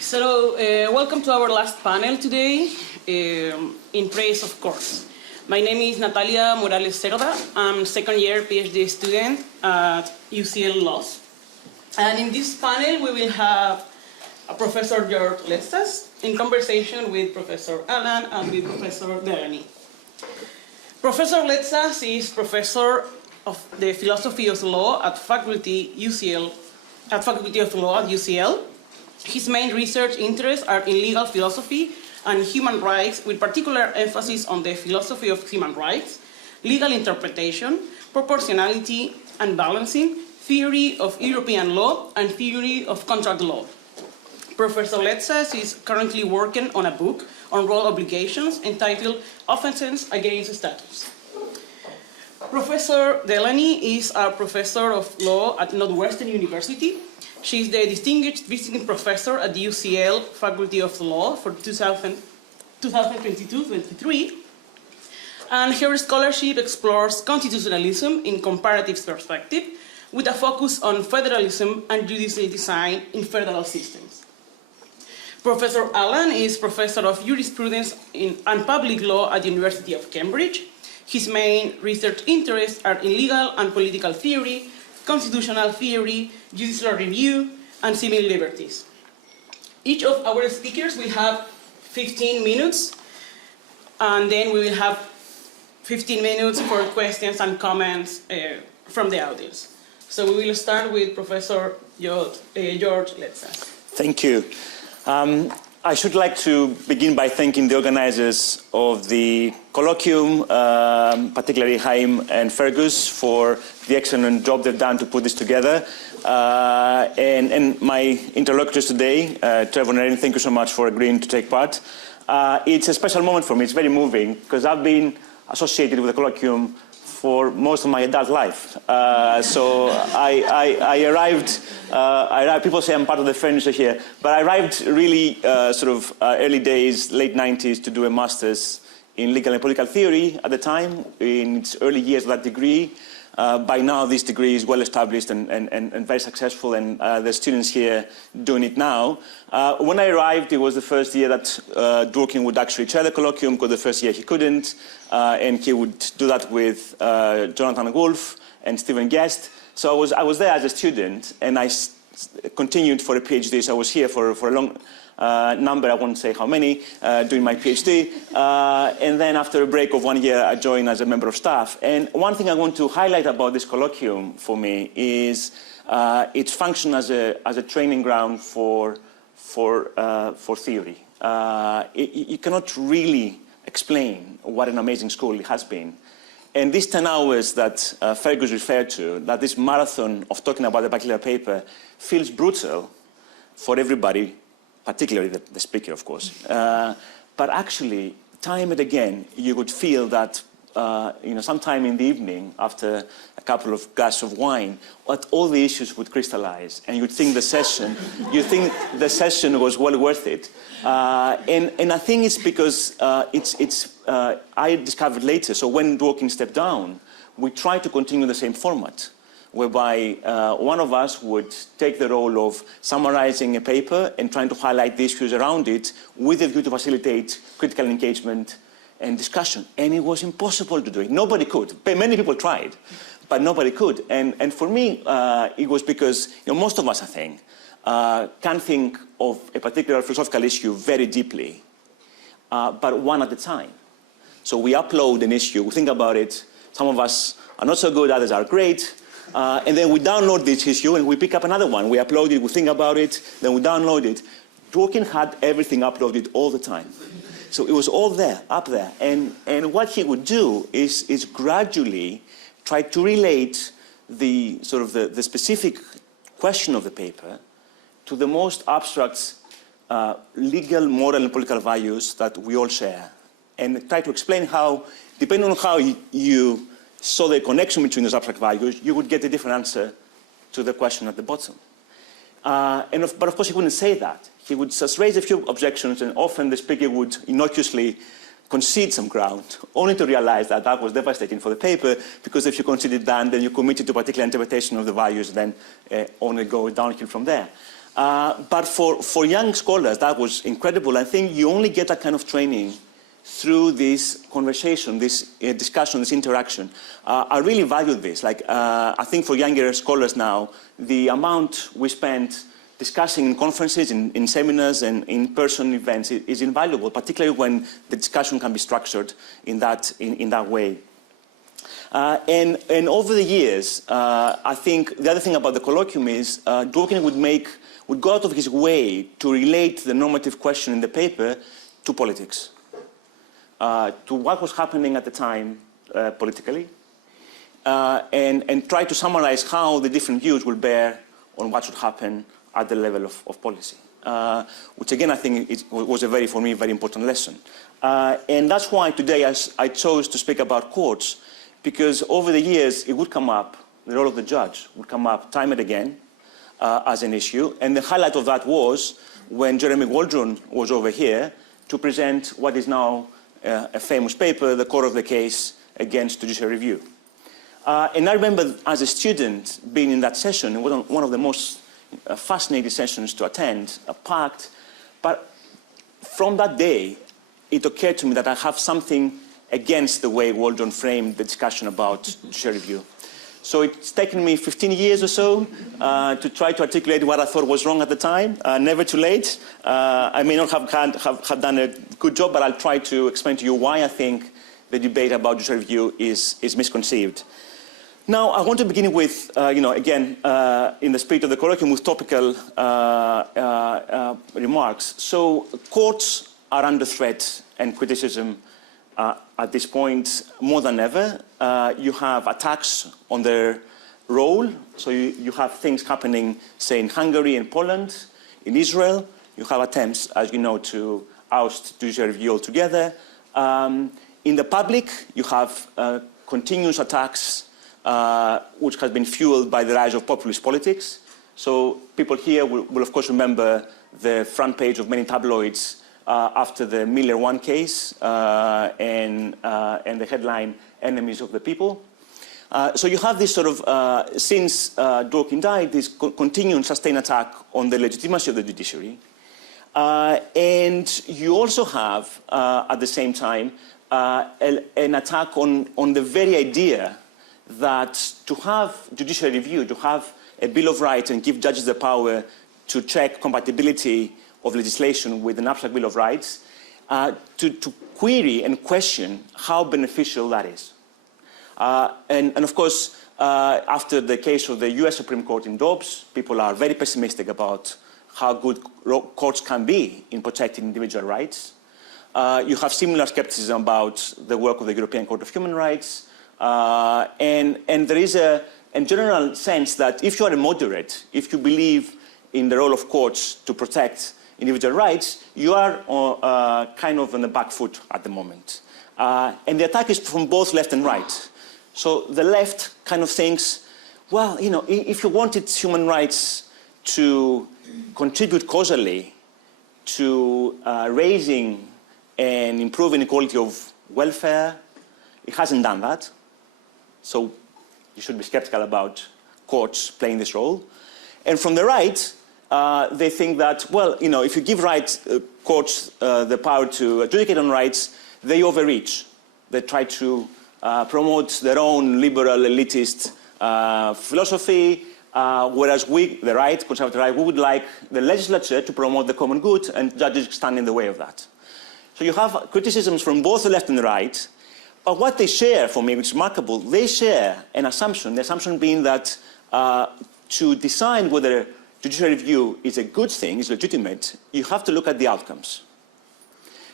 So, welcome to our last panel today, in praise of course. My name is Natalia Morales Cerda. I'm second-year PhD student at UCL Laws. And in this panel, we will have Professor George Letsas in conversation with Professor Allan and with Professor Delaney. Professor Letsas is professor of the philosophy of law at Faculty of Law at UCL. His main research interests are in legal philosophy and human rights, with particular emphasis on the philosophy of human rights, legal interpretation, proportionality and balancing, theory of European law, and theory of contract law. Professor Letsas is currently working on a book on role obligations entitled Offenses Against Status. Professor Delaney is a professor of law at Northwestern University. She is the distinguished visiting professor at the UCL Faculty of Law for 2022-23, and her scholarship explores constitutionalism in comparative perspective, with a focus on federalism and judicial design in federal systems. Professor Allan is professor of jurisprudence and public law at the University of Cambridge. His main research interests are in legal and political theory, constitutional theory, judicial review, and civil liberties. Each of our speakers will have 15 minutes, and then we will have 15 minutes for questions and comments from the audience. So we will start with Professor George Letsas. Thank you. I should like to begin by thanking the organizers of the colloquium, particularly Haim and Fergus, for the excellent job they've done to put this together. And my interlocutors today, Trevor and Erin, thank you so much for agreeing to take part. It's a special moment for me. It's very moving, because I've been associated with the colloquium for most of my adult life. So I arrived, people say I'm part of the furniture here, but I arrived really early days, late 90s, to do a master's in legal and political theory at the time, in its early years of that degree. By now, this degree is well established and very successful, and there's students here doing it now. When I arrived, it was the first year that Dworkin would actually chair the colloquium, because the first year he couldn't, and he would do that with Jonathan Wolff and Stephen Guest. So I was there as a student, and I continued for a PhD, so I was here for a long number, I won't say how many, doing my PhD. And then after a break of 1 year, I joined as a member of staff. And one thing I want to highlight about this colloquium for me is its function as a training ground for theory. You cannot really explain what an amazing school it has been. And these 10 hours that Fergus referred to, that this marathon of talking about the particular paper, feels brutal for everybody, particularly the speaker, of course. But actually, time and again, you would feel that, sometime in the evening, after a couple of glasses of wine, what all the issues would crystallize, and you'd think the session was well worth it. And I think it's because I discovered later, so when Dworkin stepped down, we tried to continue the same format, whereby one of us would take the role of summarizing a paper and trying to highlight the issues around it with a view to facilitate critical engagement and discussion. And it was impossible to do it. Nobody could. Many people tried, but nobody could. And for me, it was because most of us, I think, can think of a particular philosophical issue very deeply, but one at a time. So we upload an issue, we think about it. Some of us are not so good, others are great. And then we download this issue and we pick up another one. We upload it, we think about it, then we download it. Dworkin had everything uploaded all the time. So it was all there, up there. And what he would do is gradually try to relate the specific question of the paper to the most abstract legal, moral, and political values that we all share. And try to explain how, depending on how you saw the connection between those abstract values, you would get a different answer to the question at the bottom. But of course, he wouldn't say that. He would just raise a few objections, and often the speaker would innocuously concede some ground, only to realize that that was devastating for the paper, because if you conceded that, then you committed to a particular interpretation of the values, then only go downhill from there. But for young scholars, that was incredible. I think you only get that kind of training through this conversation, this discussion, this interaction. I really value this. Like, I think for younger scholars now, the amount we spend discussing in conferences, in seminars, and in-person events is invaluable, particularly when the discussion can be structured in that way. And over the years, I think the other thing about the colloquium is Dworkin would go out of his way to relate the normative question in the paper to politics, to what was happening at the time politically, and try to summarize how the different views will bear on what should happen at the level of policy, which again I think was for me, a very important lesson. And that's why today I chose to speak about courts, because over the years it would come up, the role of the judge would come up time and again as an issue. And the highlight of that was when Jeremy Waldron was over here to present what is now a famous paper, The Core of the Case Against Judicial Review. And I remember as a student being in that session. It was one of the most fascinating sessions to attend, packed. But from that day, it occurred to me that I have something against the way Waldron framed the discussion about judicial review. So it's taken me 15 years or so to try to articulate what I thought was wrong at the time. Never too late. I may not have done a good job, but I'll try to explain to you why I think the debate about judicial review is misconceived. Now, I want to begin with, again, in the spirit of the colloquium, with topical remarks. So courts are under threat and criticism at this point more than ever. You have attacks on their role. So you have things happening, say, in Hungary and Poland, in Israel. You have attempts, as you know, to oust judicial review altogether. In the public, you have continuous attacks which has been fueled by the rise of populist politics. So people here will of course remember the front page of many tabloids after the Miller 1 case and the headline, "Enemies of the People." So you have this sort of, since Dworkin died, this continuing sustained attack on the legitimacy of the judiciary. And you also have, at the same time, an attack on the very idea that to have judicial review, to have a Bill of Rights and give judges the power to check compatibility of legislation with an abstract Bill of Rights, to query and question how beneficial that is. And of course, after the case of the US Supreme Court in Dobbs, people are very pessimistic about how good courts can be in protecting individual rights. You have similar skepticism about the work of the European Court of Human Rights. And there is a general sense that if you are a moderate, if you believe in the role of courts to protect individual rights, you are kind of on the back foot at the moment. And the attack is from both left and right. So the left kind of thinks, well, if you wanted human rights to contribute causally to raising and improving equality of welfare, it hasn't done that. So you should be skeptical about courts playing this role. And from the right, they think that, well, if you give courts the power to adjudicate on rights, they overreach. They try to promote their own liberal, elitist philosophy, whereas we, the right, conservative right, we would like the legislature to promote the common good, and judges stand in the way of that. So you have criticisms from both the left and the right. But what they share, for me, which is remarkable, they share an assumption, the assumption being that to decide whether judicial review is a good thing, is legitimate, you have to look at the outcomes.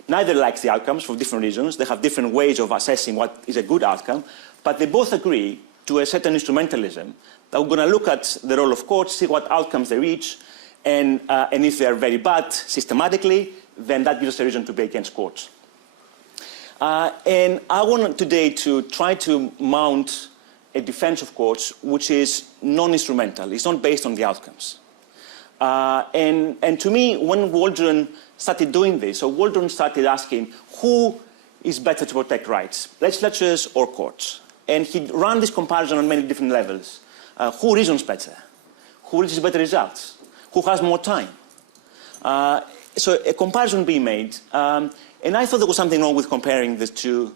Neither likes the outcomes for different reasons. They have different ways of assessing what is a good outcome, but they both agree to a certain instrumentalism that we're going to look at the role of courts, see what outcomes they reach, and if they are very bad systematically, then that gives us a reason to be against courts. And I want today to try to mount a defense of courts which is non-instrumental. It's not based on the outcomes. And to me, when Waldron started doing this, so Waldron started asking who is better to protect rights, legislatures or courts? And he ran this comparison on many different levels. Who reasons better? Who reaches better results? who has more time. So a comparison being made, and I thought there was something wrong with comparing the two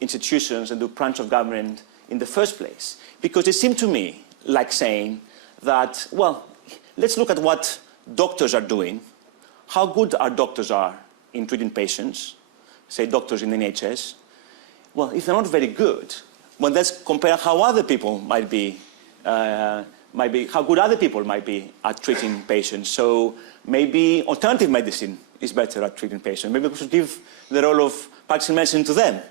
institutions and the branch of government in the first place, because it seemed to me like saying that, well, let's look at what doctors are doing, how good our doctors are in treating patients, say doctors in the NHS. Well, if they're not very good, well, let's compare how other people might be, how good other people might be at treating patients. So maybe alternative medicine is better at treating patients. Maybe we should give the role of practicing medicine to them.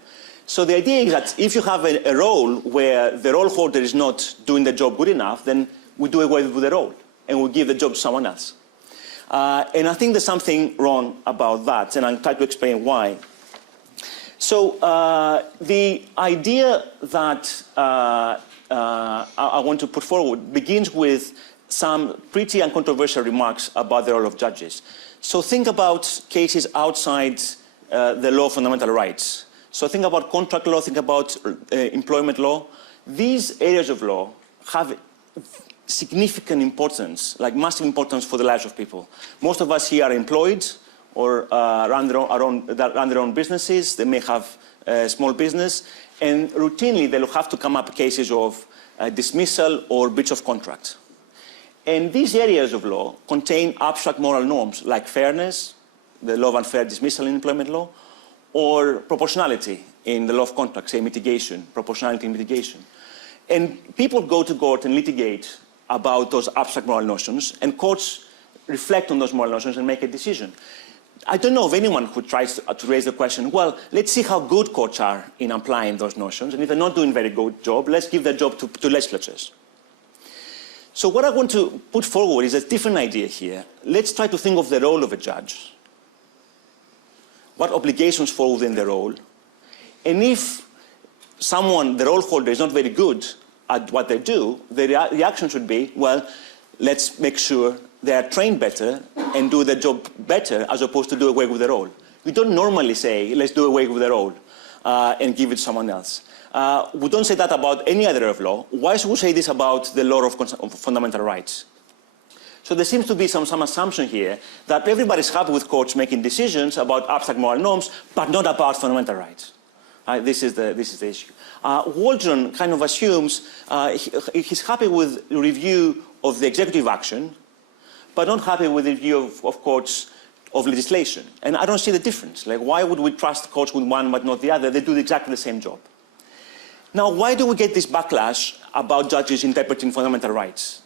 So the idea is that if you have a role where the role holder is not doing the job good enough, then we do away with the role and we give the job to someone else. And I think there's something wrong about that, and I'll try to explain why. So the idea that I want to put forward begins with some pretty uncontroversial remarks about the role of judges. So think about cases outside the law of fundamental rights. So think about contract law, think about employment law. These areas of law have significant importance, like massive importance for the lives of people. Most of us here are employed or run their own businesses. They may have a small business, and routinely they'll have to come up cases of dismissal or breach of contract. And these areas of law contain abstract moral norms like fairness, the law of unfair dismissal in employment law, or proportionality in the law of contract, say mitigation, proportionality in mitigation. And people go to court and litigate about those abstract moral notions, and courts reflect on those moral notions and make a decision. I don't know of anyone who tries to raise the question, well, let's see how good courts are in applying those notions, and if they're not doing a very good job, let's give that job to legislatures. So what I want to put forward is a different idea here. Let's try to think of the role of a judge, what obligations fall within the role, and if someone, the role holder, is not very good at what they do, the reaction should be, well, let's make sure they are trained better and do their job better as opposed to do away with the role. We don't normally say, let's do away with the role and give it to someone else. We don't say that about any other area of law. Why should we say this about the law of fundamental rights? So there seems to be some assumption here that everybody's happy with courts making decisions about abstract moral norms, but not about fundamental rights. This is the issue. Waldron kind of assumes he's happy with the review of the executive action, but not happy with the review of courts of legislation. And I don't see the difference. Like, why would we trust courts with one but not the other? They do exactly the same job. Now, why do we get this backlash about judges interpreting fundamental rights?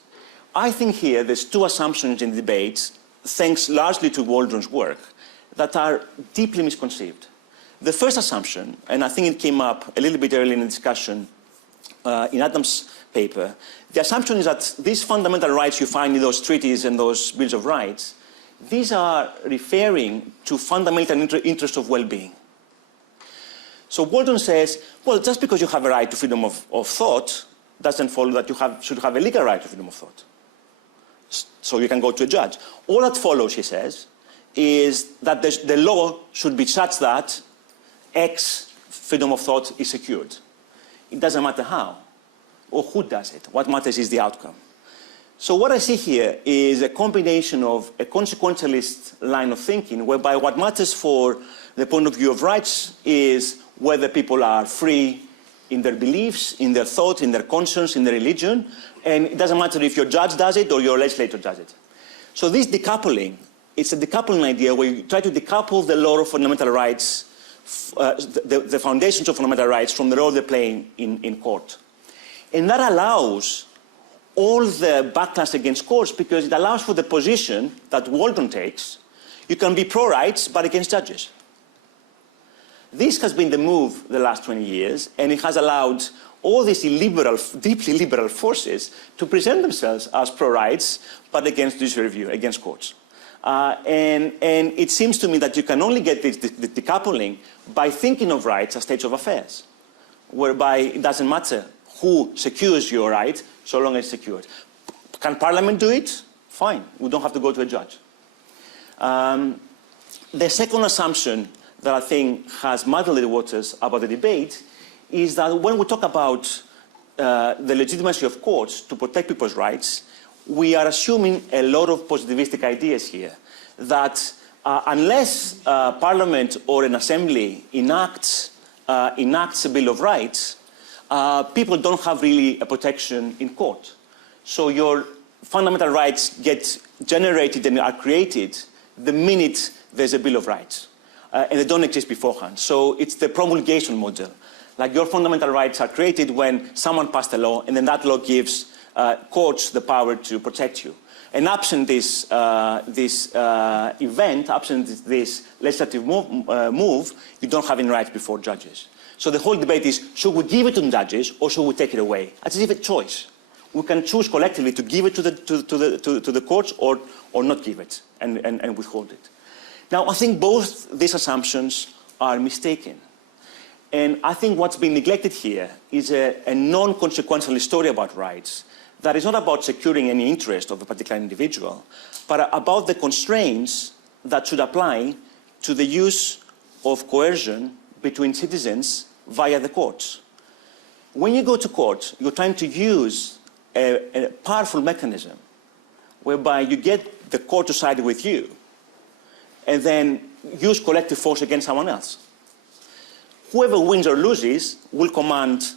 I think here there's two assumptions in the debate, thanks largely to Waldron's work, that are deeply misconceived. The first assumption, and I think it came up a little bit early in the discussion in Adam's paper, the assumption is that these fundamental rights you find in those treaties and those bills of rights, these are referring to fundamental interests of well-being. So Waldron says, well, just because you have a right to freedom of thought doesn't follow that you should have a legal right to freedom of thought. So you can go to a judge. All that follows, he says, is that the law should be such that X freedom of thought is secured. It doesn't matter how or who does it. What matters is the outcome. So what I see here is a combination of a consequentialist line of thinking, whereby what matters for the point of view of rights is whether people are free in their beliefs, in their thoughts, in their conscience, in their religion, and it doesn't matter if your judge does it or your legislator does it. So this decoupling, it's a decoupling idea where you try to decouple the law of fundamental rights, the foundations of fundamental rights from the role they play in court. And that allows all the backlash against courts because it allows for the position that Waldron takes. You can be pro-rights but against judges. This has been the move the last 20 years, and it has allowed all these illiberal, deeply liberal forces to present themselves as pro-rights, but against judicial review, against courts. And it seems to me that you can only get this decoupling by thinking of rights as states of affairs, whereby it doesn't matter who secures your right, so long as it's secured. Can Parliament do it? Fine. We don't have to go to a judge. The second assumption that I think has muddled the waters about the debate is that when we talk about the legitimacy of courts to protect people's rights, we are assuming a lot of positivistic ideas here, that unless Parliament or an assembly enacts a Bill of Rights, people don't have really a protection in court. So your fundamental rights get generated and are created the minute there's a Bill of Rights. And they don't exist beforehand. So it's the promulgation model. Like your fundamental rights are created when someone passed a law, and then that law gives courts the power to protect you. And absent this event, absent this legislative move, you don't have any rights before judges. So the whole debate is, should we give it to the judges or should we take it away? As if it's a choice. We can choose collectively to give it to the courts or not give it and withhold it. Now, I think both these assumptions are mistaken. And I think what's been neglected here is a non-consequential story about rights that is not about securing any interest of a particular individual, but about the constraints that should apply to the use of coercion between citizens via the courts. When you go to court, you're trying to use a powerful mechanism whereby you get the court to side with you and then use collective force against someone else. Whoever wins or loses will command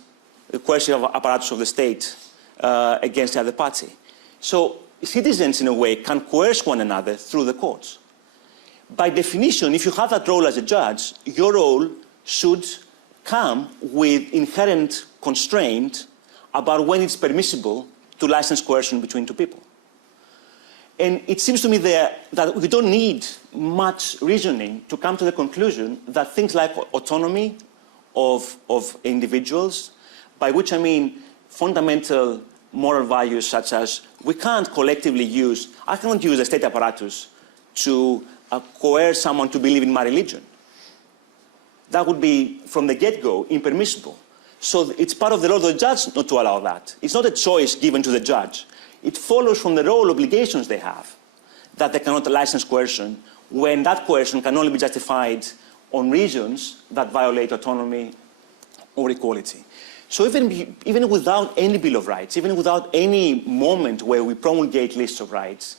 the coercive apparatus of the state against the other party. So citizens, in a way, can coerce one another through the courts. By definition, if you have that role as a judge, your role should come with inherent constraint about when it's permissible to license coercion between two people. And it seems to me that we don't need much reasoning to come to the conclusion that things like autonomy of individuals, by which I mean fundamental moral values such as we can't collectively use, I cannot use a state apparatus to coerce someone to believe in my religion. That would be, from the get-go, impermissible. So it's part of the role of the judge not to allow that. It's not a choice given to the judge. It follows from the role obligations they have that they cannot license coercion when that coercion can only be justified on reasons that violate autonomy or equality. So even without any Bill of Rights, even without any moment where we promulgate lists of rights,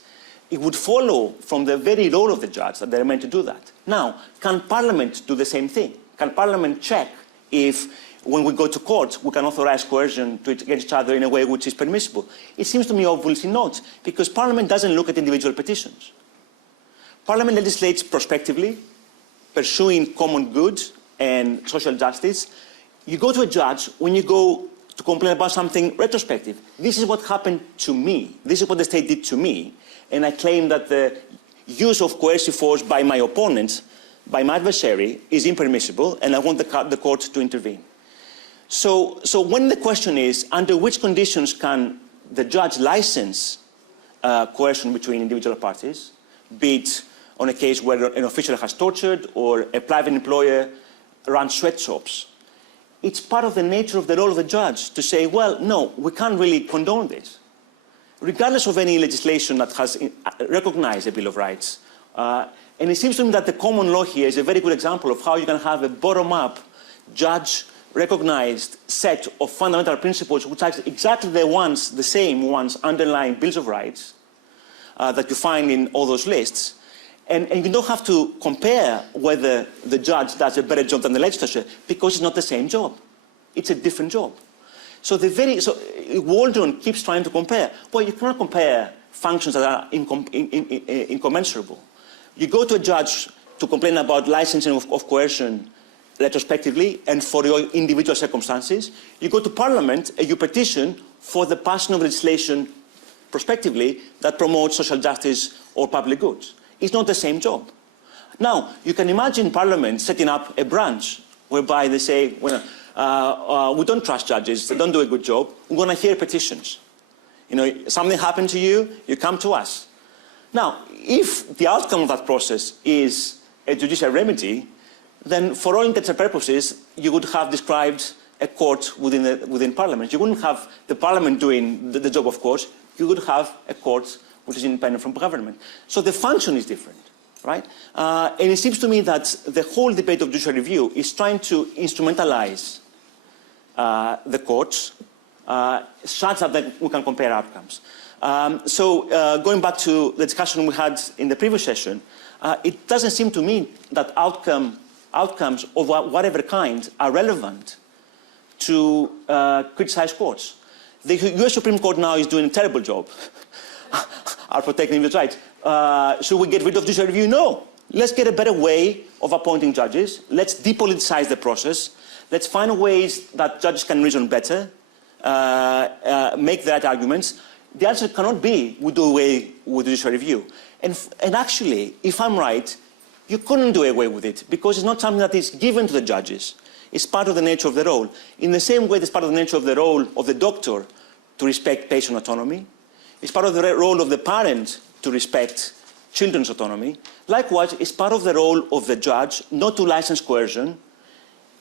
it would follow from the very role of the judge that they're meant to do that. Now, can Parliament do the same thing? Can Parliament check if, when we go to court, we can authorize coercion against each other in a way which is permissible? It seems to me obviously not, because Parliament doesn't look at individual petitions. Parliament legislates prospectively, pursuing common good and social justice. You go to a judge when you go to complain about something retrospective. This is what happened to me. This is what the state did to me. And I claim that the use of coercive force by my opponent, by my adversary, is impermissible, and I want the court to intervene. So when the question is, under which conditions can the judge license coercion between individual parties, be it on a case where an official has tortured or a private employer runs sweatshops, it's part of the nature of the role of the judge to say, well, no, we can't really condone this. Regardless of any legislation that has recognized a Bill of Rights. And it seems to me that the common law here is a very good example of how you can have a bottom-up, judge-recognized set of fundamental principles which are exactly the same ones underlying Bills of Rights that you find in all those lists. And you don't have to compare whether the judge does a better job than the legislature, because it's not the same job. It's a different job. So Waldron keeps trying to compare. Well, you cannot compare functions that are incommensurable. You go to a judge to complain about licensing of coercion retrospectively and for your individual circumstances. You go to Parliament and you petition for the passing of legislation prospectively that promotes social justice or public goods. It's not the same job. Now, you can imagine Parliament setting up a branch whereby they say, well, we don't trust judges, they don't do a good job, we're going to hear petitions. You know, something happened to you, you come to us. Now, if the outcome of that process is a judicial remedy, then for all intents and purposes, you would have described a court within Parliament. You wouldn't have the Parliament doing the job of courts, you would have a court which is independent from government. So the function is different, right? And it seems to me that the whole debate of judicial review is trying to instrumentalize the courts such that we can compare outcomes. Going back to the discussion we had in the previous session, it doesn't seem to me that outcomes of whatever kind are relevant to criticize courts. The US Supreme Court now is doing a terrible job are protecting individuals' rights. Should we get rid of judicial review? No. Let's get a better way of appointing judges. Let's depoliticize the process. Let's find ways that judges can reason better, make the right arguments. The answer cannot be we do away with judicial review. And actually, if I'm right, you couldn't do away with it because it's not something that is given to the judges. It's part of the nature of the role. In the same way, it's part of the nature of the role of the doctor to respect patient autonomy. It's part of the role of the parent to respect children's autonomy. Likewise, it's part of the role of the judge not to license coercion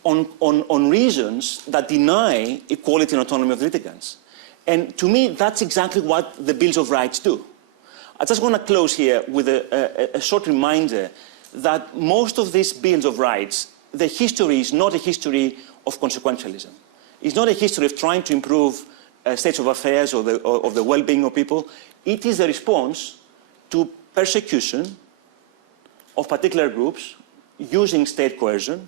on reasons that deny equality and autonomy of litigants. And to me, that's exactly what the Bills of Rights do. I just want to close here with a short reminder that most of these Bills of Rights, the history is not a history of consequentialism. It's not a history of trying to improve states of affairs or of the well-being of people. It is a response to persecution of particular groups using state coercion,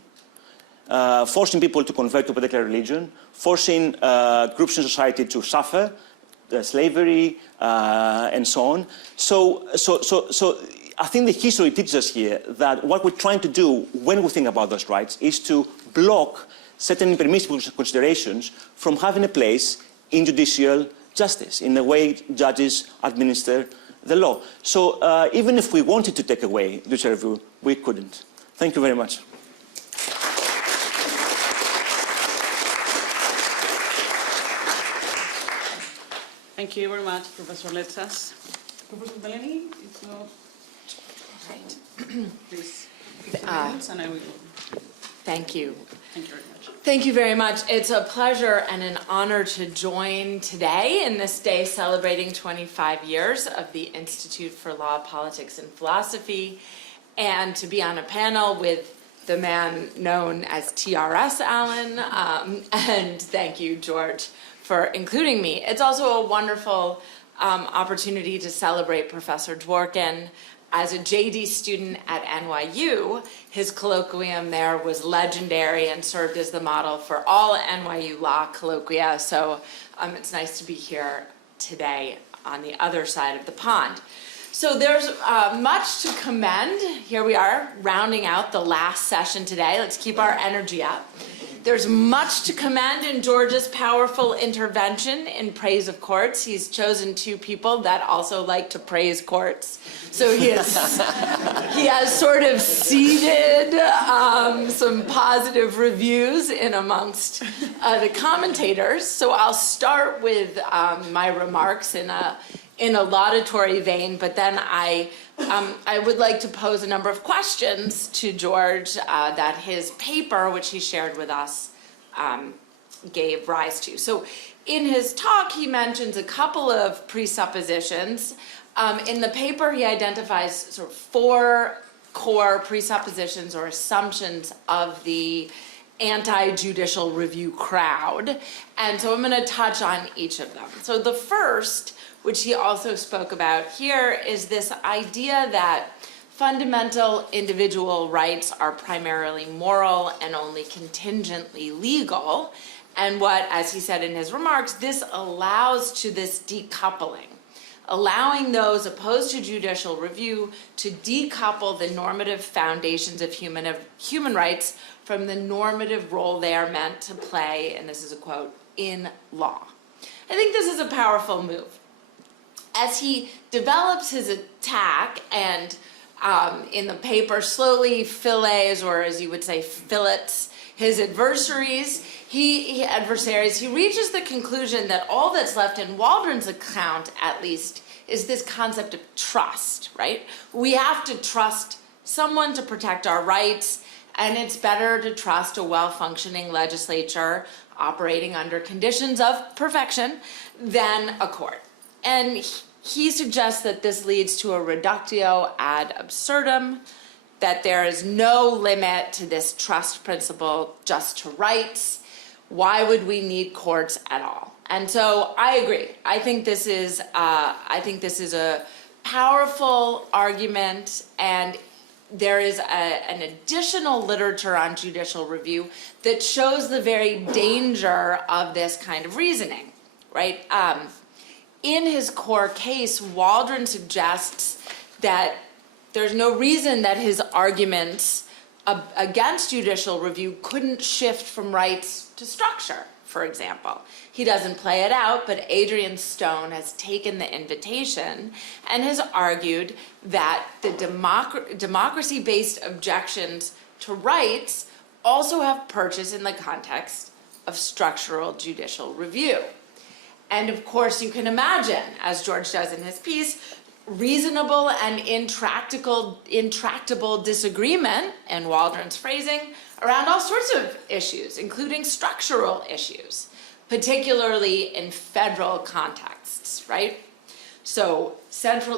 forcing people to convert to a particular religion, forcing groups in society to suffer, slavery, and so on. So I think the history teaches us here that what we're trying to do when we think about those rights is to block certain impermissible considerations from having a place in judicial justice, in the way judges administer the law. So even if we wanted to take away judicial review, we couldn't. Thank you very much. Thank you very much, Professor Letsas. Professor Delaney, it's not... Right. Please, and I will... Thank you. Thank you very much. Thank you very much. It's a pleasure and an honor to join today in this day celebrating 25 years of the Institute for Law, Politics, and Philosophy, and to be on a panel with the man known as TRS Allan, and thank you, George, for including me. It's also a wonderful opportunity to celebrate Professor Dworkin. As a JD student at NYU, his colloquium there was legendary and served as the model for all NYU law colloquia. So it's nice to be here today on the other side of the pond. So there's much to commend. Here we are, rounding out the last session today. Let's keep our energy up. There's much to commend in George's powerful intervention in praise of courts. He's chosen two people that also like to praise courts. So he has sort of seeded some positive reviews in amongst the commentators. So I'll start with my remarks in a laudatory vein, but then I would like to pose a number of questions to George that his paper, which he shared with us, gave rise to. So in his talk, he mentions a couple of presuppositions. In the paper, he identifies sort of 4 core presuppositions or assumptions of the anti-judicial review crowd. And so I'm going to touch on each of them. So the first, which he also spoke about here, is this idea that fundamental individual rights are primarily moral and only contingently legal. And what, as he said in his remarks, this allows to this decoupling, allowing those opposed to judicial review to decouple the normative foundations of human rights from the normative role they are meant to play, and this is a quote, in law. I think this is a powerful move. As he develops his attack and in the paper slowly fillets, or as you would say, fillets, his adversaries, he reaches the conclusion that all that's left in Waldron's account, at least, is this concept of trust, right? We have to trust someone to protect our rights, and it's better to trust a well-functioning legislature operating under conditions of perfection than a court. And he suggests that this leads to a reductio ad absurdum, that there is no limit to this trust principle just to rights. Why would we need courts at all? And so I agree. I think this is a powerful argument, and there is an additional literature on judicial review that shows the very danger of this kind of reasoning, right? In his core case, Waldron suggests that there's no reason that his arguments against judicial review couldn't shift from rights to structure, for example. He doesn't play it out, but Adrian Stone has taken the invitation and has argued that the democracy-based objections to rights also have purchase in the context of structural judicial review. And of course, you can imagine, as George does in his piece, reasonable and intractable disagreement, in Waldron's phrasing, around all sorts of issues, including structural issues, particularly in federal contexts, right? So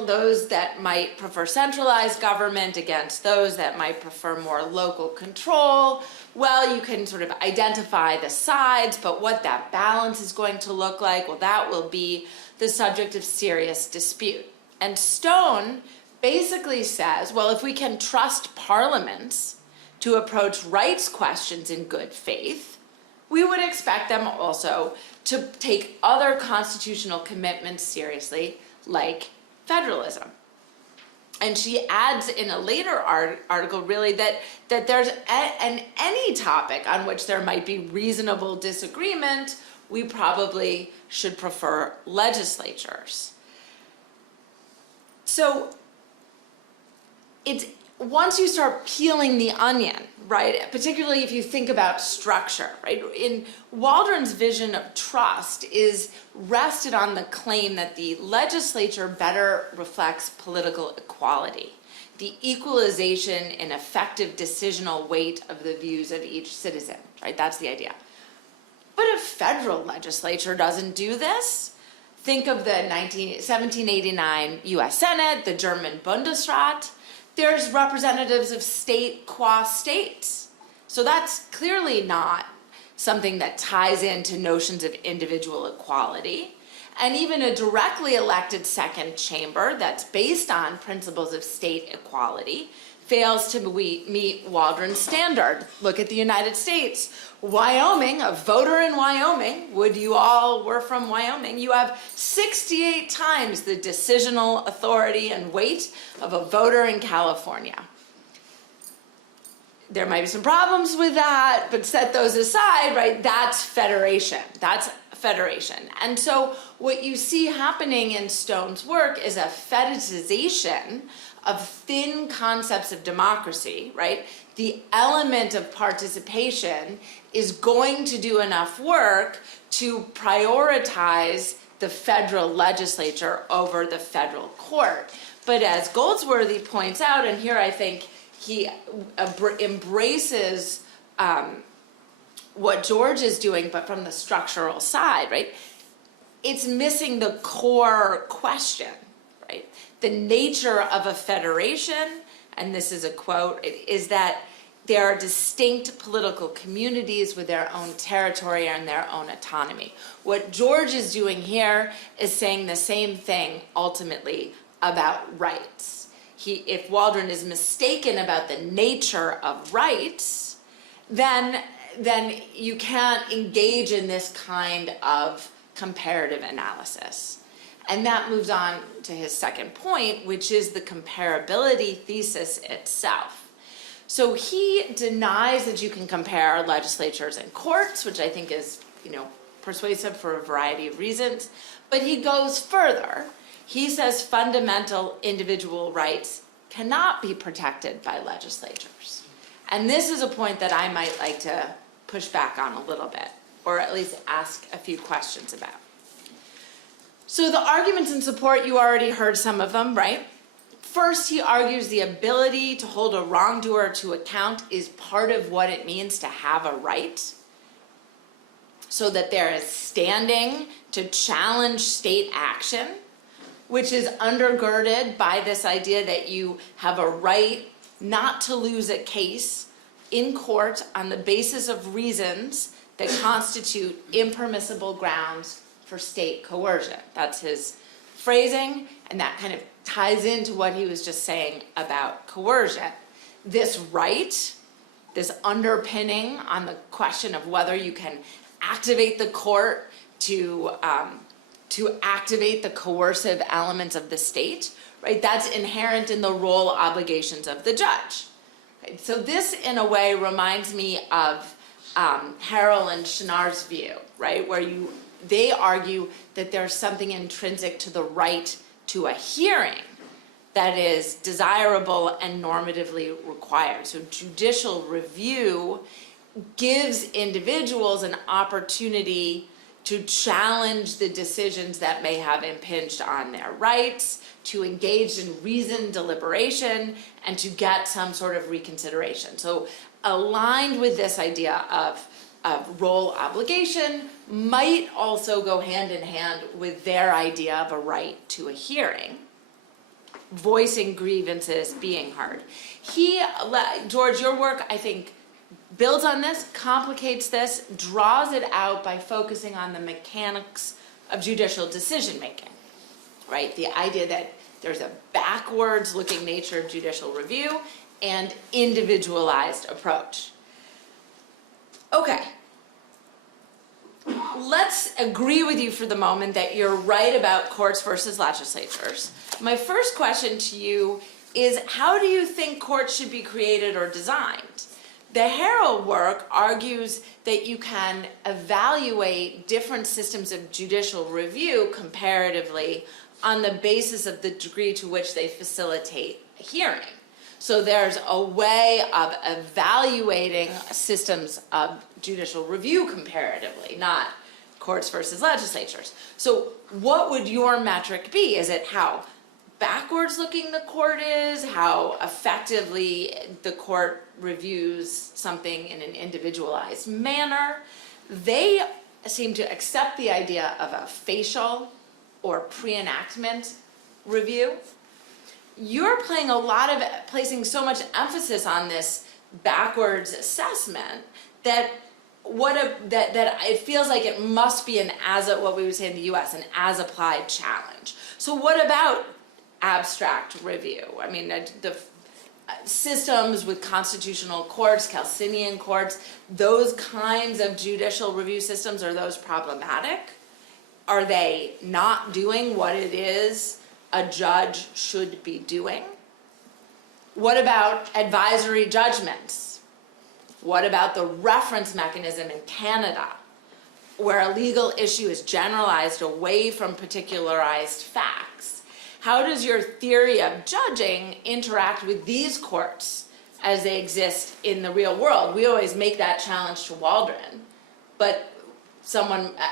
those that might prefer centralized government against those that might prefer more local control. Well, you can sort of identify the sides, but what that balance is going to look like, well, that will be the subject of serious dispute. And Stone basically says, well, if we can trust parliaments to approach rights questions in good faith, we would expect them also to take other constitutional commitments seriously, like federalism. And she adds in a later article really that there's any topic on which there might be reasonable disagreement, we probably should prefer legislatures. So it's once you start peeling the onion, right, particularly if you think about structure, right, in Waldron's vision of trust is rested on the claim that the legislature better reflects political equality, the equalization in effective decisional weight of the views of each citizen, right, that's the idea. But a federal legislature doesn't do this. Think of the 1789 US Senate, the German Bundesrat. There's representatives of state qua states. So that's clearly not something that ties into notions of individual equality. And even a directly elected second chamber that's based on principles of state equality fails to meet Waldron's standard. Look at the United States. Wyoming, a voter in Wyoming, would you all were from Wyoming, you have 68 times the decisional authority and weight of a voter in California. There might be some problems with that, but set those aside, right? That's federation. That's federation. And so what you see happening in Stone's work is a fetishization of thin concepts of democracy, right? The element of participation is going to do enough work to prioritize the federal legislature over the federal court. But as Goldsworthy points out, and here I think he embraces what George is doing, but from the structural side, right? It's missing the core question, right? The nature of a federation, and this is a quote, is that there are distinct political communities with their own territory and their own autonomy. What George is doing here is saying the same thing ultimately about rights. If Waldron is mistaken about the nature of rights, then you can't engage in this kind of comparative analysis. And that moves on to his second point, which is the comparability thesis itself. So he denies that you can compare legislatures and courts, which I think is, persuasive for a variety of reasons. But he goes further. He says fundamental individual rights cannot be protected by legislatures. And this is a point that I might like to push back on a little bit, or at least ask a few questions about. So the arguments in support, you already heard some of them, right? First, he argues the ability to hold a wrongdoer to account is part of what it means to have a right, so that there is standing to challenge state action, which is undergirded by this idea that you have a right not to lose a case in court on the basis of reasons that constitute impermissible grounds for for state coercion. That's his phrasing, and that kind of ties into what he was just saying about coercion. This right, this underpinning on the question of whether you can activate the court to activate the coercive elements of the state, right? That's inherent in the role obligations of the judge. Okay, so this, in a way, reminds me of Harrell and Schnarr's view, right? Where they argue that there's something intrinsic to the right to a hearing that is desirable and normatively required. So judicial review gives individuals an opportunity to challenge the decisions that may have impinged on their rights, to engage in reasoned deliberation, and to get some sort of reconsideration. So aligned with this idea of role obligation might also go hand in hand with their idea of a right to a hearing, voicing grievances, being heard. George, your work, I think, builds on this, complicates this, draws it out by focusing on the mechanics of judicial decision-making, right? The idea that there's a backwards-looking nature of judicial review and individualized approach. Okay. Let's agree with you for the moment that you're right about courts versus legislatures. My first question to you is, how do you think courts should be created or designed? The Harrell work argues that you can evaluate different systems of judicial review comparatively on the basis of the degree to which they facilitate a hearing. So there's a way of evaluating systems of judicial review comparatively, not courts versus legislatures. So what would your metric be? Is it how backwards looking the court is, how effectively the court reviews something in an individualized manner? They seem to accept the idea of a facial or pre-enactment review. You're placing so much emphasis on this backwards assessment that it feels like it must be what we would say in the US, an as-applied challenge. So what about abstract review? I mean, the systems with constitutional courts, Chalcinian courts, those kinds of judicial review systems, are those problematic? Are they not doing what it is a judge should be doing? What about advisory judgments? What about the reference mechanism in Canada, where a legal issue is generalized away from particularized facts? How does your theory of judging interact with these courts as they exist in the real world? We always make that challenge to Waldron, but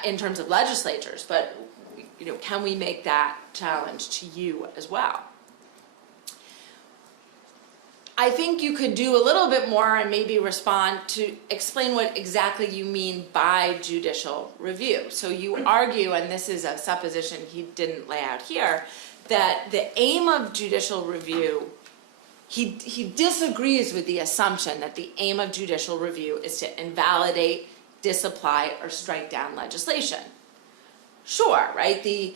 in terms of legislatures, but can we make that challenge to you as well? I think you could do a little bit more and maybe respond to explain what exactly you mean by judicial review. So you argue, and this is a supposition he didn't lay out here, that the aim of judicial review, he disagrees with the assumption that the aim of judicial review is to invalidate, disapply, or strike down legislation. Sure, right? The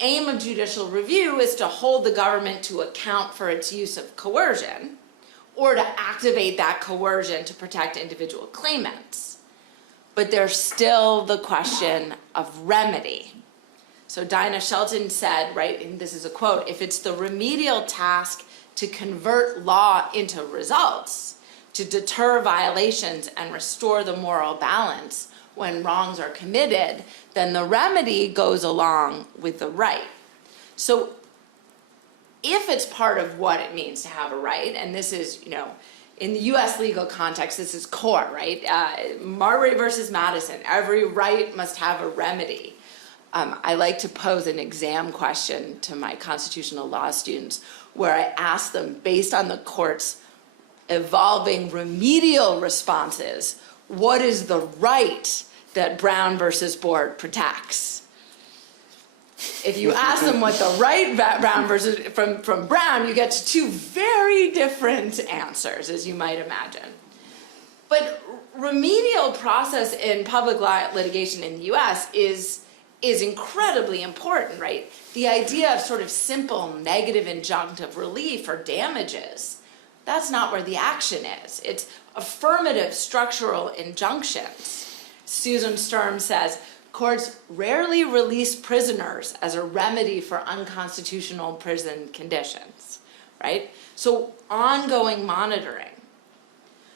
aim of judicial review is to hold the government to account for its use of coercion, or to activate that coercion to protect individual claimants. But there's still the question of remedy. So Dinah Shelton said, right, and this is a quote, "If it's the remedial task to convert law into results, to deter violations and restore the moral balance when wrongs are committed, then the remedy goes along with the right." So if it's part of what it means to have a right, and this is, in the US legal context, this is core, right? Marbury versus Madison, every right must have a remedy. I like to pose an exam question to my constitutional law students where I ask them, based on the court's evolving remedial responses, what is the right that Brown versus Board protects? If you ask them what the right Brown versus from Brown, you get to two very different answers, as you might imagine. But remedial process in public law litigation in the US is is incredibly important, right? The idea of sort of simple negative injunctive relief or damages, that's not where the action is. It's affirmative structural injunctions. Susan Sturm says, courts rarely release prisoners as a remedy for unconstitutional prison conditions, right? So ongoing monitoring.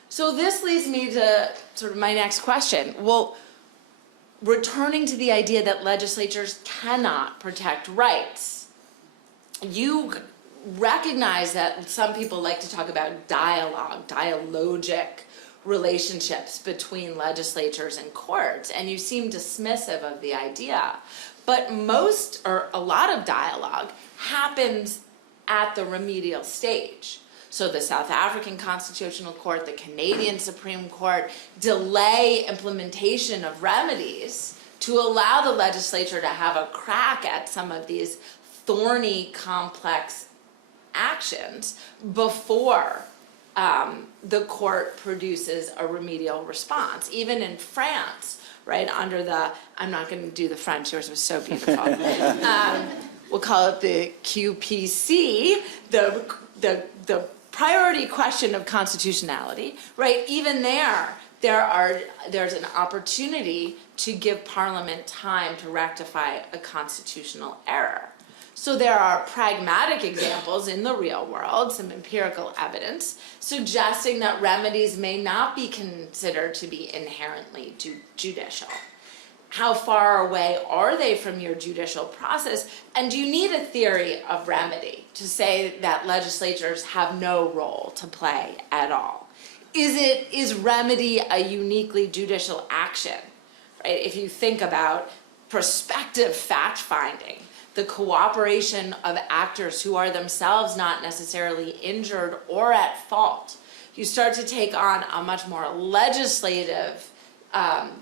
So this leads me to sort of my next question. Well, returning to the idea that legislatures cannot protect rights, you recognize that some people like to talk about dialogue, dialogic relationships between legislatures and courts, and you seem dismissive of the idea. But most, or a lot of dialogue happens at the remedial stage. So the South African Constitutional Court, the Canadian Supreme Court delay implementation of remedies to allow the legislature to have a crack at some of these thorny, complex actions before the court produces a remedial response. Even in France, right, under the, I'm not going to do the French, yours was so beautiful. We'll call it the QPC, the priority question of constitutionality, right? Even there's an opportunity to give Parliament time to rectify a constitutional error. So there are pragmatic examples in the real world, some empirical evidence, suggesting that remedies may not be considered to be inherently judicial. How far away are they from your judicial process? And do you need a theory of remedy to say that legislatures have no role to play at all? Is remedy a uniquely judicial action, right? If you think about prospective fact-finding, the cooperation of actors who are themselves not necessarily injured or at fault, you start to take on a much more legislative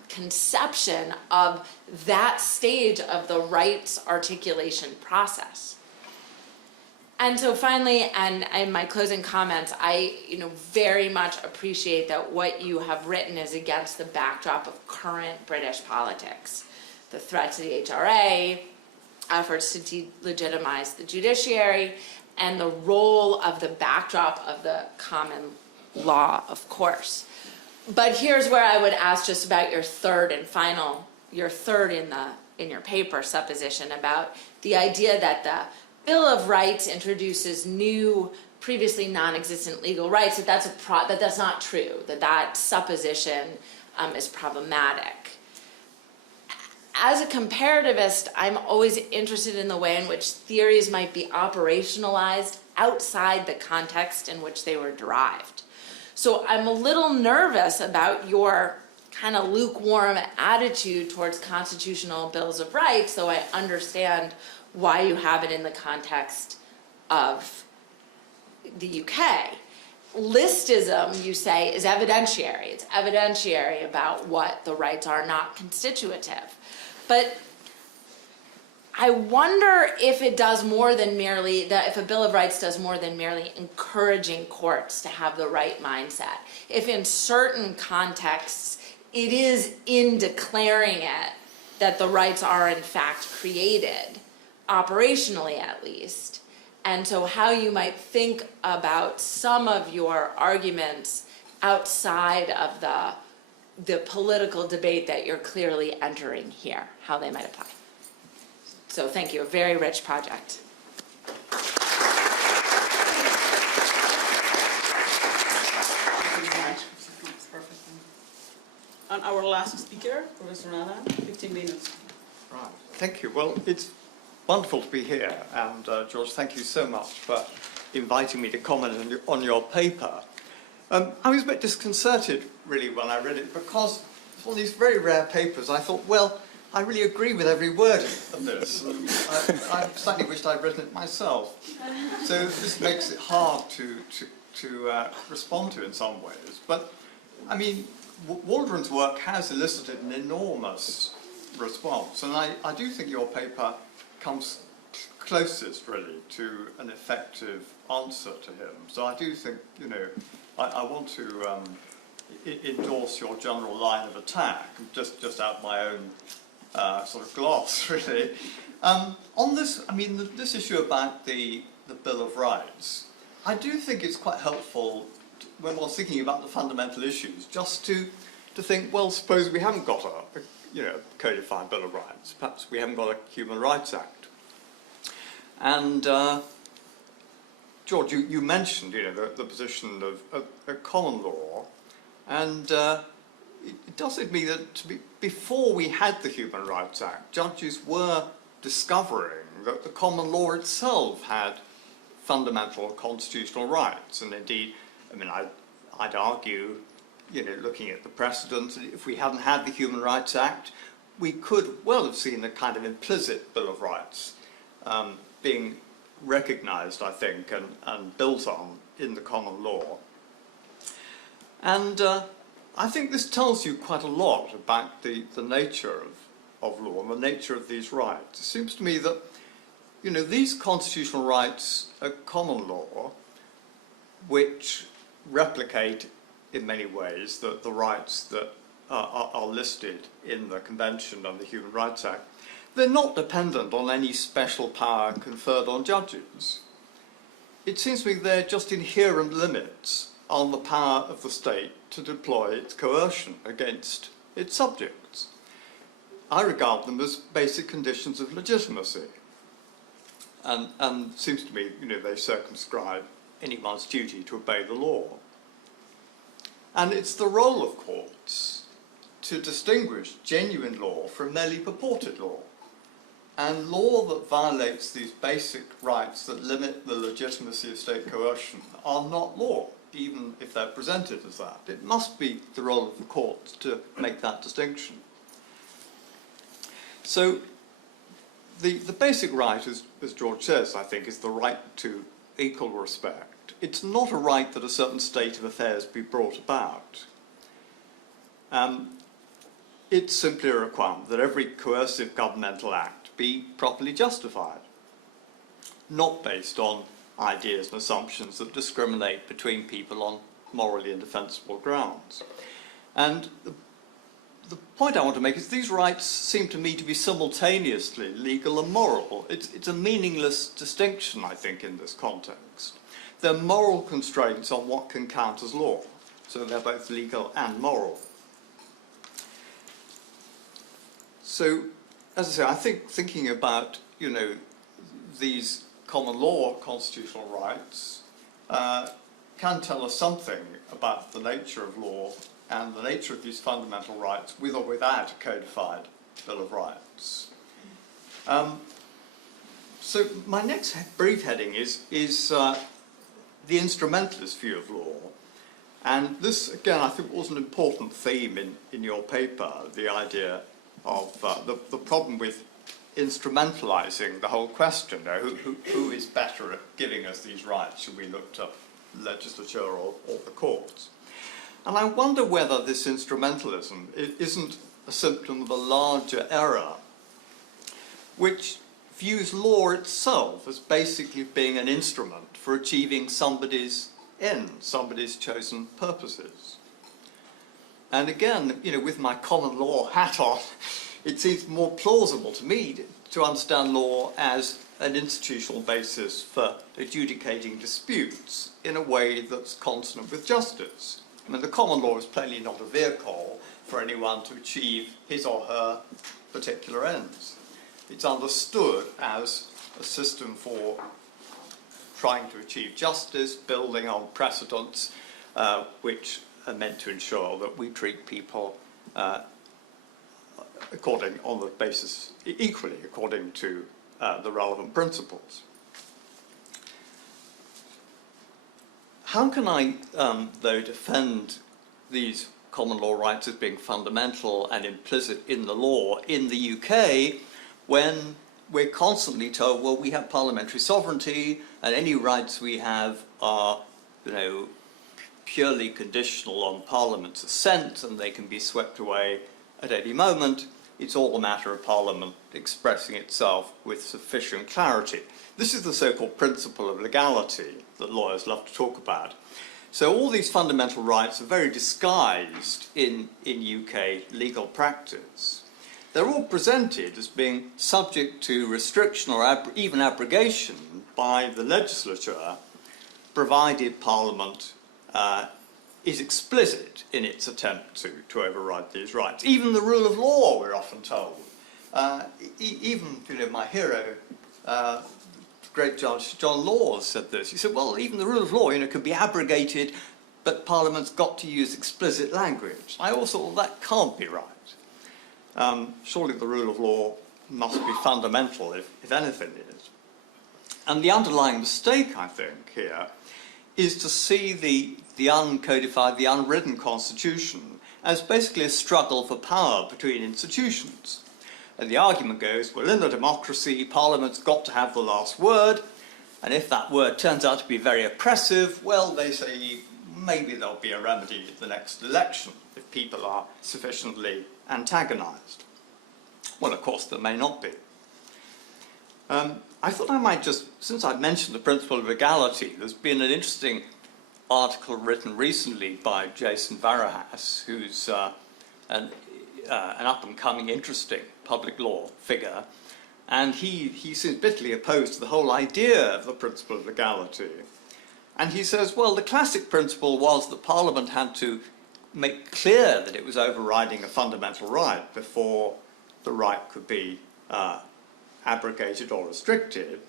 conception of that stage of the rights articulation process. And so finally, and in my closing comments, I very much appreciate that what you have written is against the backdrop of current British politics. The threat to the HRA, efforts to delegitimize the judiciary, and the role of the backdrop of the common law, of course. But here's where I would ask just about your third in your paper supposition about the idea that the Bill of Rights introduces new, previously non-existent legal rights, that's not true, that supposition is problematic. As a comparativist, I'm always interested in the way in which theories might be operationalized outside the context in which they were derived. So I'm a little nervous about your kind of lukewarm attitude towards constitutional bills of rights, though I understand why you have it in the context of the UK. Listism, you say, is evidentiary. It's evidentiary about what the rights are, not constitutive. But I wonder if it does more than merely, if a Bill of Rights does more than merely encouraging courts to have the right mindset. If in certain contexts, it is in declaring it that the rights are in fact created, operationally at least. And so how you might think about some of your arguments outside of the political debate that you're clearly entering here, how they might apply. So thank you, a very rich project. And our last speaker, Professor Allan, 15 minutes. Right, thank you. Well, it's wonderful to be here, and George, thank you so much for inviting me to comment on your paper. I was a bit disconcerted, really, when I read it, because it's one of these very rare papers. I thought, well, I really agree with every word of this. I slightly wished I'd written it myself. So this makes it hard to respond to in some ways. But, I mean, Waldron's work has elicited an enormous response, and I do think your paper comes closest, really, to an effective answer to him. So I do think, I want to endorse your general line of attack, just out my own sort of gloss, really. On this, I mean, this issue about the Bill of Rights, I do think it's quite helpful when one's thinking about the fundamental issues, just to think, well, suppose we haven't got a codified Bill of Rights, perhaps we haven't got a Human Rights Act. And George, you mentioned, the position of a common law, and it does seem to me that before we had the Human Rights Act, judges were discovering that the common law itself had fundamental constitutional rights, and indeed, I mean, I'd argue, looking at the precedent, if we hadn't had the Human Rights Act, we could well have seen a kind of implicit Bill of Rights being recognised, I think, and built on in the common law. And I think this tells you quite a lot about the nature of law and the nature of these rights. It seems to me that, these constitutional rights are common law, which replicate in many ways the rights that are listed in the Convention and the Human Rights Act. They're not dependent on any special power conferred on judges. It seems to me they're just inherent limits on the power of the state to deploy its coercion against its subjects. I regard them as basic conditions of legitimacy. And it seems to me, they circumscribe anyone's duty to obey the law. And it's the role of courts to distinguish genuine law from merely purported law. And law that violates these basic rights that limit the legitimacy of state coercion are not law, even if they're presented as that. It must be the role of the courts to make that distinction. So the basic right, as George says, I think, is the right to equal respect. It's not a right that a certain state of affairs be brought about. It's simply a requirement that every coercive governmental act be properly justified, not based on ideas and assumptions that discriminate between people on morally indefensible grounds. And the point I want to make is these rights seem to me to be simultaneously legal and moral. It's a meaningless distinction, I think, in this context. They're moral constraints on what can count as law, so they're both legal and moral. So, as I say, I think thinking about, these common law constitutional rights can tell us something about the nature of law and the nature of these fundamental rights with or without a codified Bill of Rights. So my next brief heading is the instrumentalist view of law. And this, again, I think was an important theme in your paper, the idea of the problem with instrumentalizing the whole question. Who is better at giving us these rights? Should we look to legislature or the courts? And I wonder whether this instrumentalism isn't a symptom of a larger error, which views law itself as basically being an instrument for achieving somebody's ends, somebody's chosen purposes. And again, with my common law hat on, it seems more plausible to me to understand law as an institutional basis for adjudicating disputes in a way that's consonant with justice. I mean, the common law is plainly not a vehicle for anyone to achieve his or her particular ends. It's understood as a system for trying to achieve justice, building on precedents which are meant to ensure that we treat people on the basis, equally according to the relevant principles. How can I, though, defend these common law rights as being fundamental and implicit in the law in the UK when we're constantly told, well, we have parliamentary sovereignty and any rights we have are, purely conditional on Parliament's assent and they can be swept away at any moment. It's all a matter of Parliament expressing itself with sufficient clarity. This is the so-called principle of legality that lawyers love to talk about. So all these fundamental rights are very disguised in UK legal practice. they're all presented as being subject to restriction or even abrogation by the legislature, provided Parliament is explicit in its attempt to override these rights. Even the rule of law, we're often told. Even, my hero, the great Judge John Laws said this. He said, well, even the rule of law, can be abrogated, but Parliament's got to use explicit language. I always thought, well, that can't be right. Surely the rule of law must be fundamental, if anything is. And the underlying mistake, I think, here, is to see the uncodified, the unwritten constitution as basically a struggle for power between institutions. And the argument goes, well, in a democracy, Parliament's got to have the last word, and if that word turns out to be very oppressive, well, they say maybe there'll be a remedy at the next election if people are sufficiently antagonised. Well, of course, there may not be. I thought I might just, since I've mentioned the principle of legality, there's been an interesting article written recently by Jason Varahas, who's an up-and-coming, interesting public law figure, and he seems bitterly opposed to the whole idea of the principle of legality. And he says, well, the classic principle was that Parliament had to make clear that it was overriding a fundamental right before the right could be abrogated or restricted.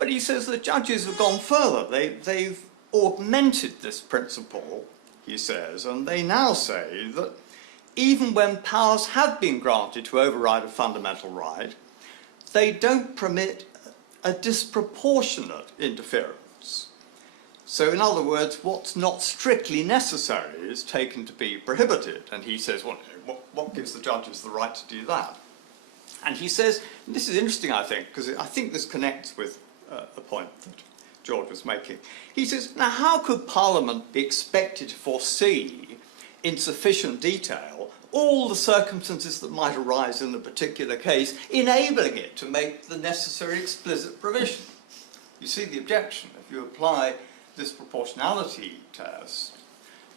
But he says the judges have gone further. They've augmented this principle, he says, and they now say that even when powers have been granted to override a fundamental right, they don't permit a disproportionate interference. So in other words, what's not strictly necessary is taken to be prohibited. And he says, well, what gives the judges the right to do that? And he says, and this is interesting, I think, because I think this connects with a point that George was making. He says, now how could Parliament be expected to foresee in sufficient detail all the circumstances that might arise in a particular case, enabling it to make the necessary explicit provision? You see the objection. If you apply this proportionality test,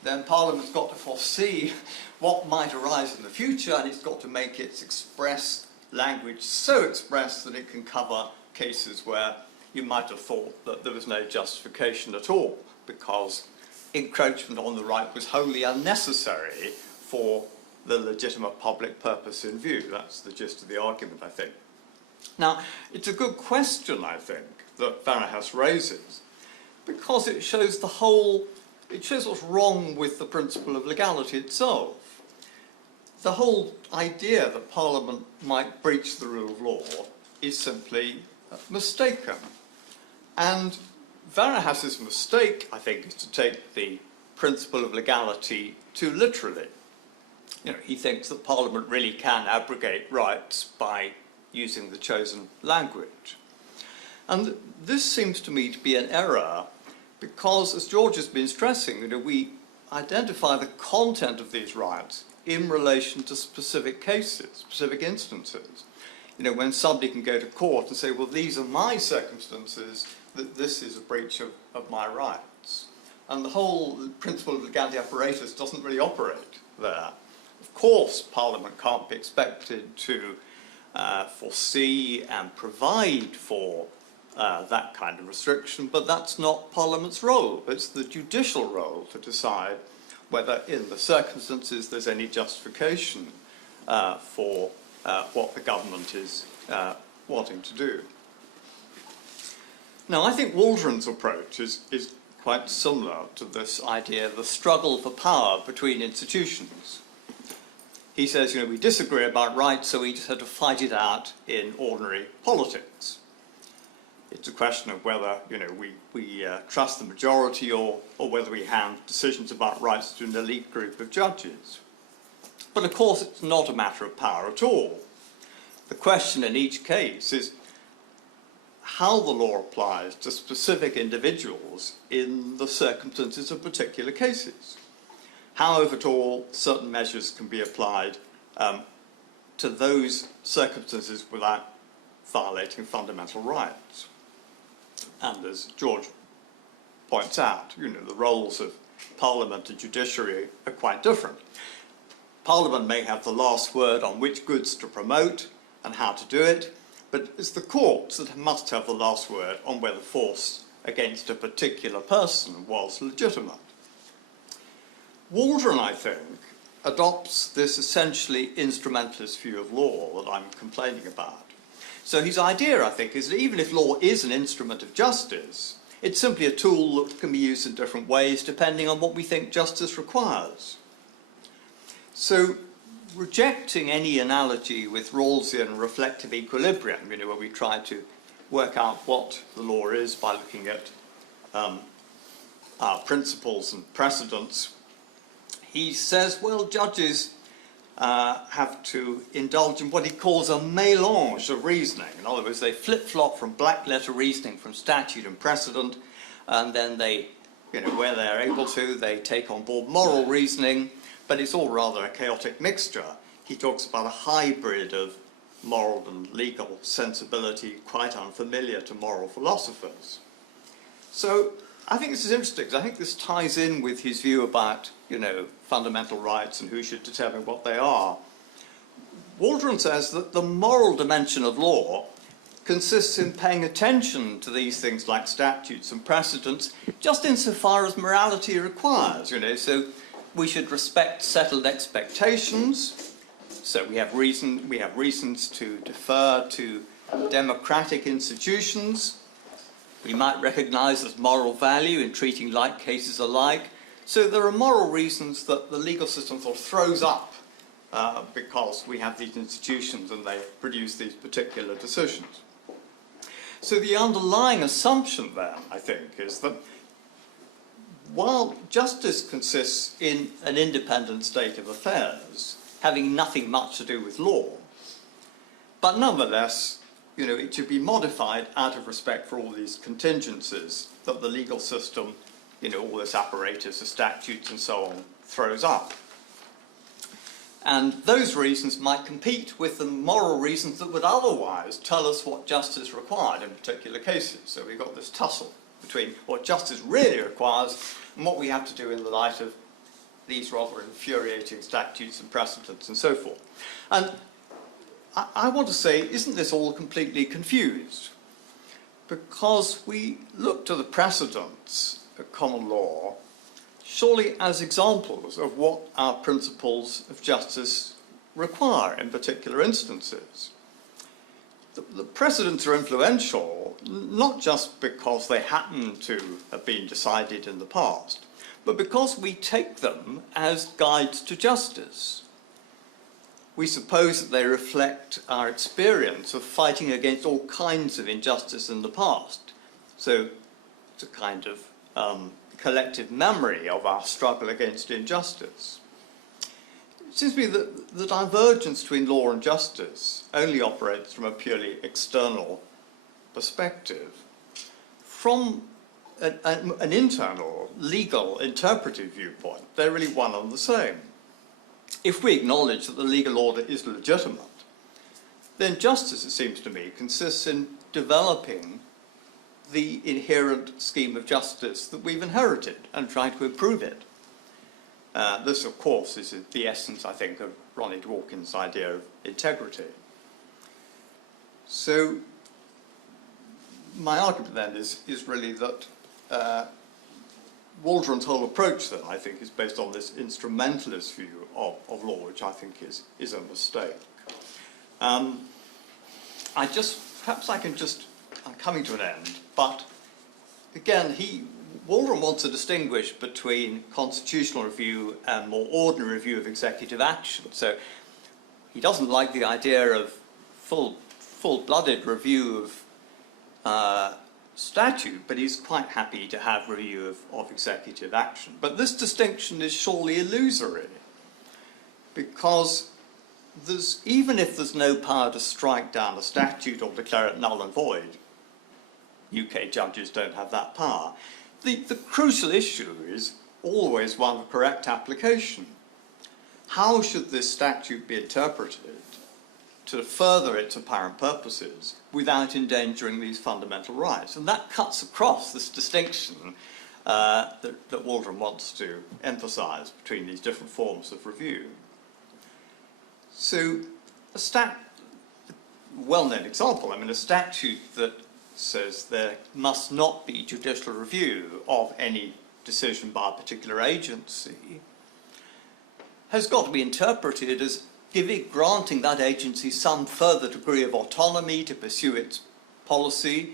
then Parliament's got to foresee what might arise in the future, and it's got to make its express language so express that it can cover cases where you might have thought that there was no justification at all because encroachment on the right was wholly unnecessary for the legitimate public purpose in view. That's the gist of the argument, I think. Now, it's a good question, I think, that Varahas raises, because it shows what's wrong with the principle of legality itself. The whole idea that Parliament might breach the rule of law is simply mistaken. And Varahas's mistake, I think, is to take the principle of legality too literally. He thinks that Parliament really can abrogate rights by using the chosen language. And this seems to me to be an error because, as George has been stressing, we identify the content of these rights in relation to specific cases, specific instances. When somebody can go to court and say, well, these are my circumstances, that this is a breach of my rights. And the whole principle of legality apparatus doesn't really operate there. Of course, Parliament can't be expected to foresee and provide for that kind of restriction, but that's not Parliament's role. It's the judicial role to decide whether in the circumstances there's any justification for what the government is wanting to do. Now, I think Waldron's approach is quite similar to this idea of the struggle for power between institutions. He says, we disagree about rights, so we just have to fight it out in ordinary politics. It's a question of whether, we trust the majority or whether we hand decisions about rights to an elite group of judges. But of course, it's not a matter of power at all. The question in each case is how the law applies to specific individuals in the circumstances of particular cases. How, if at all, certain measures can be applied to those circumstances without violating fundamental rights. And as George points out, the roles of Parliament and judiciary are quite different. Parliament may have the last word on which goods to promote and how to do it, but it's the courts that must have the last word on whether force against a particular person was legitimate. Waldron, I think, adopts this essentially instrumentalist view of law that I'm complaining about. So his idea, I think, is that even if law is an instrument of justice, it's simply a tool that can be used in different ways depending on what we think justice requires. So rejecting any analogy with Rawlsian reflective equilibrium, where we try to work out what the law is by looking at our principles and precedents, he says, well, judges have to indulge in what he calls a mélange of reasoning. In other words, they flip-flop from black letter reasoning from statute and precedent, and then they, where they're able to, they take on board moral reasoning, but it's all rather a chaotic mixture. He talks about a hybrid of moral and legal sensibility quite unfamiliar to moral philosophers. So I think this is interesting, because I think this ties in with his view about, fundamental rights and who should determine what they are. Waldron says that the moral dimension of law consists in paying attention to these things like statutes and precedents, just insofar as morality requires, so we should respect settled expectations. So we have reasons to defer to democratic institutions. We might recognize there's moral value in treating like cases alike. So there are moral reasons that the legal system sort of throws up because we have these institutions and they produce these particular decisions. So the underlying assumption then, I think, is that while justice consists in an independent state of affairs, having nothing much to do with law, but nonetheless, it should be modified out of respect for all these contingencies that the legal system, all this apparatus of statutes and so on, throws up. And those reasons might compete with the moral reasons that would otherwise tell us what justice required in particular cases. So we've got this tussle between what justice really requires and what we have to do in the light of these rather infuriating statutes and precedents and so forth. And I want to say, isn't this all completely confused? Because we look to the precedents of common law surely as examples of what our principles of justice require in particular instances. The precedents are influential, not just because they happen to have been decided in the past, but because we take them as guides to justice. We suppose that they reflect our experience of fighting against all kinds of injustice in the past. So it's a kind of collective memory of our struggle against injustice. It seems to me that the divergence between law and justice only operates from a purely external perspective. From an internal, legal, interpretive viewpoint, they're really one and the same. If we acknowledge that the legal order is legitimate, then justice, it seems to me, consists in developing the inherent scheme of justice that we've inherited and trying to improve it. This, of course, is the essence, I think, of Ronnie Dworkin's idea of integrity. So my argument then is really that Waldron's whole approach then, I think, is based on this instrumentalist view of law, which I think is a mistake. I'm coming to an end, but again, Waldron wants to distinguish between constitutional review and more ordinary review of executive action. So he doesn't like the idea of full-blooded review of statute, but he's quite happy to have review of executive action. But this distinction is surely illusory, because even if there's no power to strike down a statute or declare it null and void, UK judges don't have that power. The crucial issue is always one of correct application. How should this statute be interpreted to further its apparent purposes without endangering these fundamental rights? And that cuts across this distinction that Waldron wants to emphasize between these different forms of review. So, well-known example, I mean, a statute that says there must not be judicial review of any decision by a particular agency has got to be interpreted as granting that agency some further degree of autonomy to pursue its policy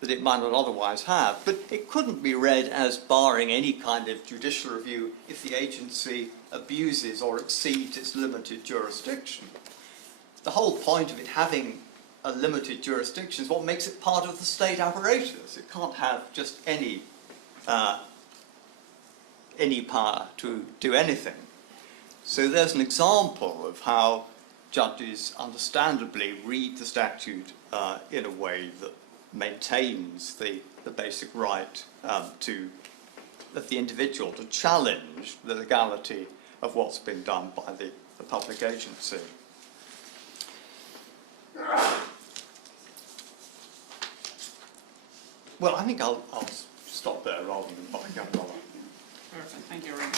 that it might not otherwise have. But it couldn't be read as barring any kind of judicial review if the agency abuses or exceeds its limited jurisdiction. The whole point of it having a limited jurisdiction is what makes it part of the state apparatus. It can't have just any power to do anything. So there's an example of how judges understandably read the statute in a way that maintains the basic right of the individual to challenge the legality of what's been done by the public agency. Well, I think I'll stop there rather than buying up. Perfect. Thank you, Erin.